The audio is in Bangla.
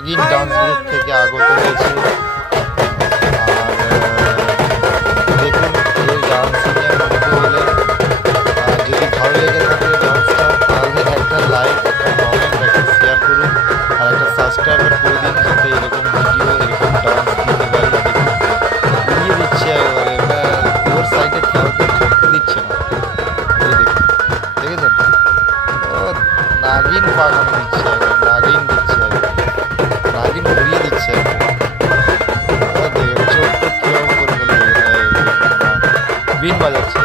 নাগিন ডান্স গ্রুপ থেকে আগত হয়েছে। আর দেখুন এই ডান্সিংয়ে মুগ্ধ হলে যদি ভালো লেগে থাকে ডান্সটা, তাহলে একটা লাইক, একটা কমেন্ট, একটা শেয়ার করুন আর একটা সাবস্ক্রাইবার করে দিন, যাতে এরকম ভিডিও, এরকম ডান্স দিতে পারি। দেখুন উড়িয়ে দিচ্ছে একেবারে, ওর সাইডে কাউকে ধরতে দিচ্ছে না। এই দেখুন, দেখেছেন? ও নাগিন পাকানো দিচ্ছে একবার, নাগিন দিচ্ছে একবার, নাগিন ঘুরিয়ে দিচ্ছে একবার। দেখুন চোখ টোট কিরকম করে ফেলবে, বিন বাজাচ্ছে।